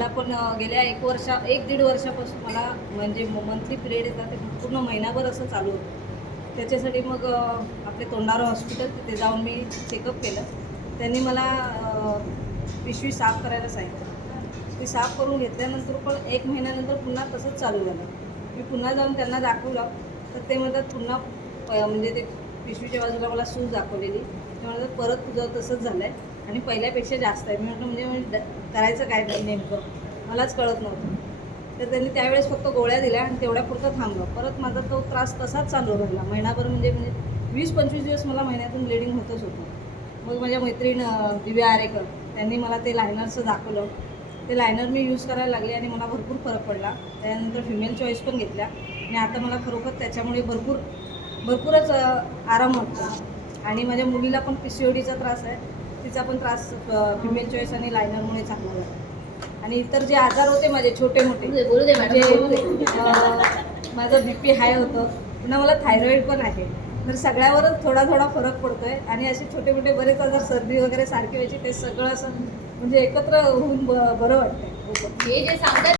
मला पण गेल्या 1-1.5 वर्षापासून मला म्हणजे मंथली पिरियड येतात, ते पूर्ण महिनाभर असं चालू होतं. त्याच्यासाठी मग आपले तोंडारा हॉस्पिटल तिथे जाऊन मी चेकअप केलं. त्यांनी मला पिशवी साफ करायला सांगितलं. ती साफ करून घेतल्यानंतर पण 1 महिन्यानंतर पुन्हा तसंच चालू झालं. मी पुन्हा जाऊन त्यांना दाखवलं तर ते म्हणतात पुन्हा म्हणजे ते पिशवीच्या बाजूला मला सूज दाखवलेली. ते म्हणतात परत तुझं तसंच झालं आहे आणि पहिल्यापेक्षा जास्त आहे. मी म्हटलं म्हणजे करायचं काय नेमकं मलाच कळत नव्हतं. तर त्यांनी त्यावेळेस फक्त गोळ्या दिल्या आणि तेवढ्यापुरतं थांबलं. परत माझा तो त्रास तसाच चालू राहिला महिनाभर. म्हणजे 20-25 दिवस मला महिन्यातून ब्लिडिंग होतच होतं. मग माझ्या मैत्रीण दिव्या आरेकर त्यांनी मला ते लायनरचं दाखवलं. ते लायनर मी यूज करायला लागले आणि मला भरपूर फरक पडला. त्यानंतर फिमेल चॉईस पण घेतल्या आणि आता मला खरोखर त्याच्यामुळे भरपूरच आराम वाटतो. आणि माझ्या मुलीला पण PCODचा त्रास आहे. तिचा पण त्रास फिमेल चॉईस आणि लायनरमुळे चांगला झाला. आणि इतर जे आजार होते माझे छोटे मोठे म्हणजे माझं BP हाय होतं, पुन्हा मला थायरॉईड पण आहे. तर सगळ्यावरच थोडा फरक पडतो आहे. आणि असे छोटे मोठे बरेच आजार सर्दी वगैरे सारखी व्हायची ते सगळं असं म्हणजे एकत्र होऊन बरं वाटतं. हे जे सांगतात